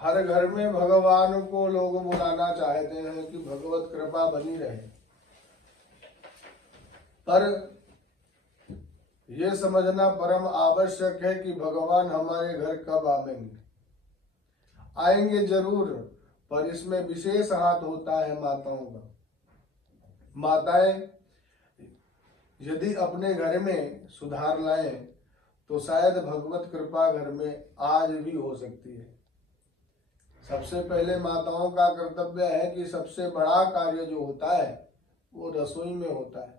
हर घर में भगवान को लोग बुलाना चाहते हैं कि भगवत कृपा बनी रहे, पर यह समझना परम आवश्यक है कि भगवान हमारे घर कब आएंगे। आएंगे जरूर, पर इसमें विशेष हाथ होता है माताओं का। माताएं यदि अपने घर में सुधार लाएं तो शायद भगवत कृपा घर में आज भी हो सकती है। सबसे पहले माताओं का कर्तव्य है कि सबसे बड़ा कार्य जो होता है वो रसोई में होता है।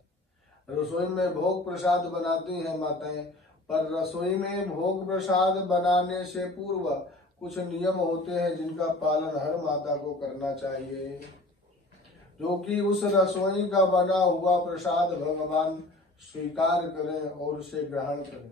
रसोई में भोग प्रसाद बनाती हैं माताएं, पर रसोई में भोग प्रसाद बनाने से पूर्व कुछ नियम होते हैं जिनका पालन हर माता को करना चाहिए, जो कि उस रसोई का बना हुआ प्रसाद भगवान स्वीकार करें और उसे ग्रहण करें।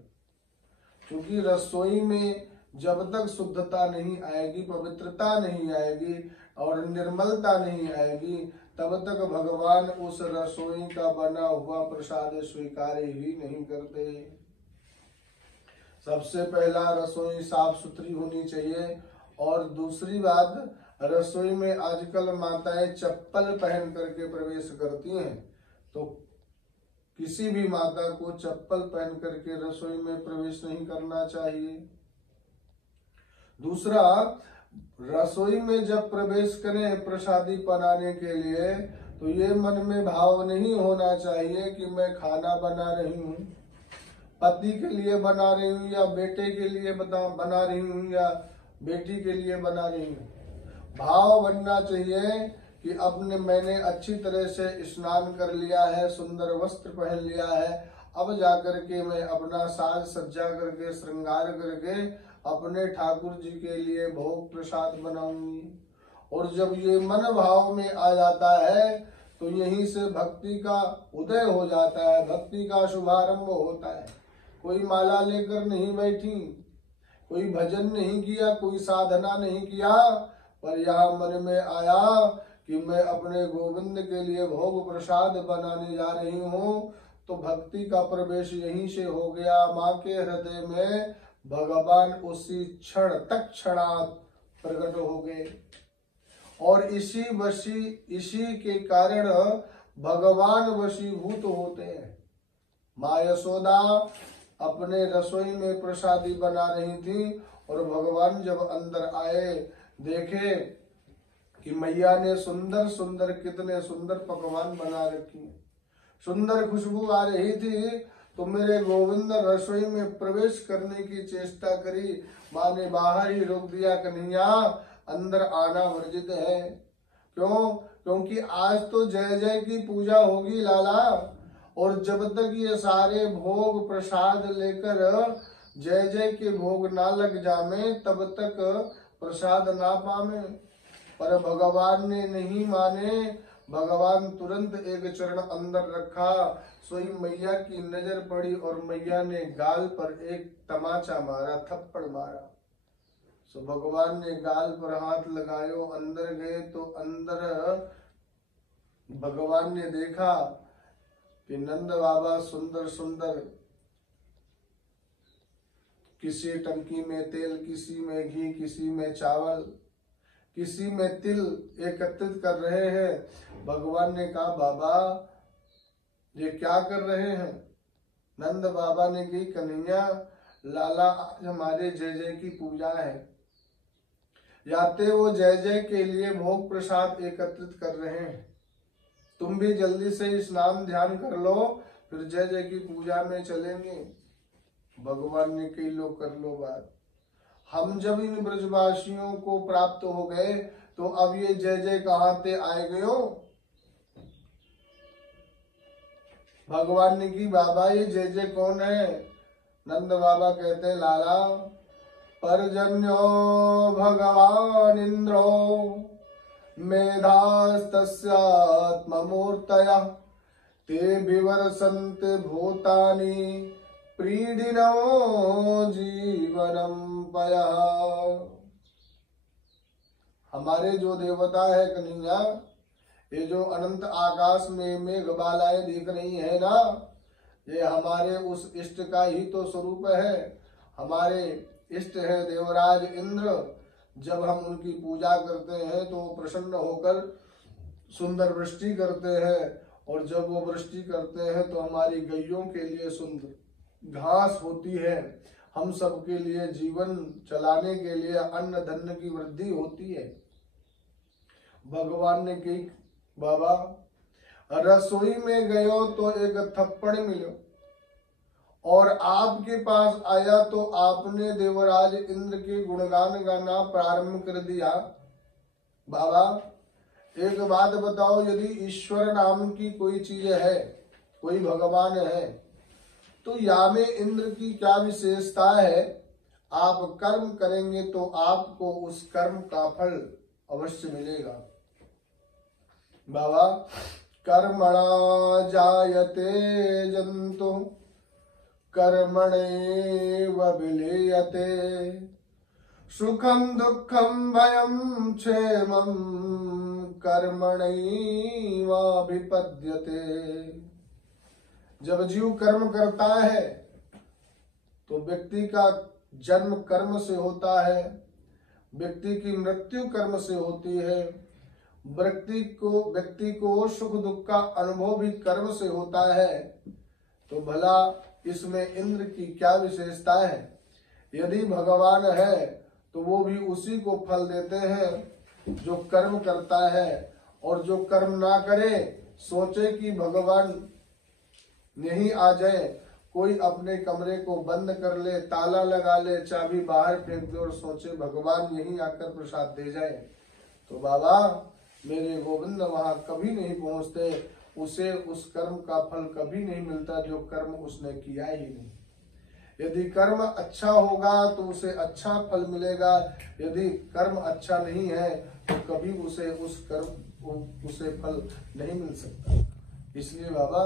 क्योंकि रसोई में जब तक शुद्धता नहीं आएगी, पवित्रता नहीं आएगी और निर्मलता नहीं आएगी, तब तक भगवान उस रसोई का बना हुआ प्रसाद स्वीकार ही नहीं करते। सबसे पहला रसोई साफ सुथरी होनी चाहिए। और दूसरी बात, रसोई में आजकल माताएं चप्पल पहन करके प्रवेश करती हैं, तो किसी भी माता को चप्पल पहन करके रसोई में प्रवेश नहीं करना चाहिए। दूसरा, रसोई में जब प्रवेश करें प्रसादी बनाने के लिए, तो ये मन में भाव नहीं होना चाहिए कि मैं खाना बना रही हूँ, पति के लिए बना रही हूँ या बेटे के लिए बना रही हूँ या बेटी के लिए बना रही हूँ। भाव बनना चाहिए कि मैंने अच्छी तरह से स्नान कर लिया है, सुंदर वस्त्र पहन लिया है, अब जाकर के मैं अपना साज सज्जा करके श्रृंगार करके अपने ठाकुर जी के लिए भोग प्रसाद बनाऊंगी। और जब ये मन भाव में आ जाता है तो यहीं से भक्ति का उदय हो जाता है, भक्ति का शुभारंभ होता है। कोई माला लेकर नहीं बैठी, कोई भजन नहीं किया, कोई साधना नहीं किया, पर यहाँ मन में आया कि मैं अपने गोविंद के लिए भोग प्रसाद बनाने जा रही हूँ, तो भक्ति का प्रवेश यहीं से हो गया। माँ के हृदय में भगवान उसी क्षण तत्क्षणात प्रकट हो गए और इसी के कारण भगवान वशीभूत होते हैं। माँ यशोदा अपने रसोई में प्रसादी बना रही थी और भगवान जब अंदर आए, देखे कि मैया ने सुंदर सुंदर कितने सुंदर पकवान बना रखी, सुंदर खुशबू आ रही थी, तो मेरे गोविंद रसोई में प्रवेश करने की चेष्टा करी। माँ ने बाहर ही रोक दिया, कन्हैया अंदर आना वर्जित है। क्यों? क्योंकि आज तो जय जय की पूजा होगी लाला, और जब तक ये सारे भोग प्रसाद लेकर जय जय के भोग ना लग जामे तब तक प्रसाद ना पावे। पर भगवान ने नहीं माने, भगवान तुरंत एक चरण अंदर रखा। स्वयं मैया की नजर पड़ी और मैया ने गाल पर एक तमाचा मारा, थप्पड़ मारा। सो भगवान ने गाल पर हाथ लगायो, अंदर गए तो अंदर भगवान ने देखा कि नंद बाबा सुंदर सुंदर, किसी टंकी में तेल, किसी में घी, किसी में चावल, किसी में तिल एकत्रित कर रहे हैं। भगवान ने कहा, बाबा ये क्या कर रहे हैं? नंद बाबा ने कही, कन्हैया लाला आज हमारे जय जय की पूजा है, याते वो जय जय के लिए भोग प्रसाद एकत्रित कर रहे हैं, तुम भी जल्दी से स्नान ध्यान कर लो, फिर जय जय की पूजा में चलेंगे। भगवान ने कही, लो कर लो बात। हम जब इन ब्रजवासियों को प्राप्त हो गए तो अब ये जय जय कहाँ से आए गयो? भगवान ने की, बाबा ये जय जय कौन है? नंद बाबा कहते हैं, लाला पर्जन्यो भगवान इंद्रो मेधास्तस्यात्ममूर्तयः ते विवर्षन्त भूतानि प्रीडिनो जीवनम पयः। हमारे जो देवता है कन्हैया, ये जो अनंत आकाश में मेघमालाएं दिख रही है ना, ये हमारे उस इष्ट का ही तो स्वरूप है। हमारे इष्ट है देवराज इंद्र, जब हम उनकी पूजा करते हैं तो वो प्रसन्न होकर सुंदर वृष्टि करते हैं, और जब वो वृष्टि करते हैं तो हमारी गैयों के लिए सुंदर घास होती है, हम सबके लिए जीवन चलाने के लिए अन्न धन की वृद्धि होती है। भगवान ने कही बाबा रसोई में गयो तो एक थप्पड़ मिलो, और आपके पास आया तो आपने देवराज इंद्र के गुणगान गाना प्रारंभ कर दिया। बाबा एक बात बताओ, यदि ईश्वर नाम की कोई चीज है, कोई भगवान है, तो या में इंद्र की क्या विशेषता है? आप कर्म करेंगे तो आपको उस कर्म का फल अवश्य मिलेगा। बाबा कर्मणा जायते जंतु कर्मणेव विलीयते, सुखम दुखम भयम क्षेमम कर्मणैवाभिपद्यते। जब जीव कर्म करता है तो व्यक्ति का जन्म कर्म से होता है, व्यक्ति की मृत्यु कर्म से होती है, व्यक्ति को सुख दुख का अनुभव भी कर्म से होता है। तो भला इसमें इंद्र की क्या विशेषता है? यदि भगवान है तो वो भी उसी को फल देते हैं जो कर्म करता है, और जो कर्म ना करे सोचे कि भगवान यहीं आ जाए, कोई अपने कमरे को बंद कर ले, ताला लगा ले, चाबी बाहर फेंक दे और सोचे भगवान यहीं आकर प्रसाद दे जाए, तो बाबा मेरे गोविंद वहां कभी नहीं पहुंचते, उसे उस कर्म का फल कभी नहीं मिलता जो कर्म उसने किया ही नहीं। यदि कर्म अच्छा होगा तो उसे अच्छा फल मिलेगा, यदि कर्म अच्छा नहीं है तो कभी उसे फल नहीं मिल सकता। इसलिए बाबा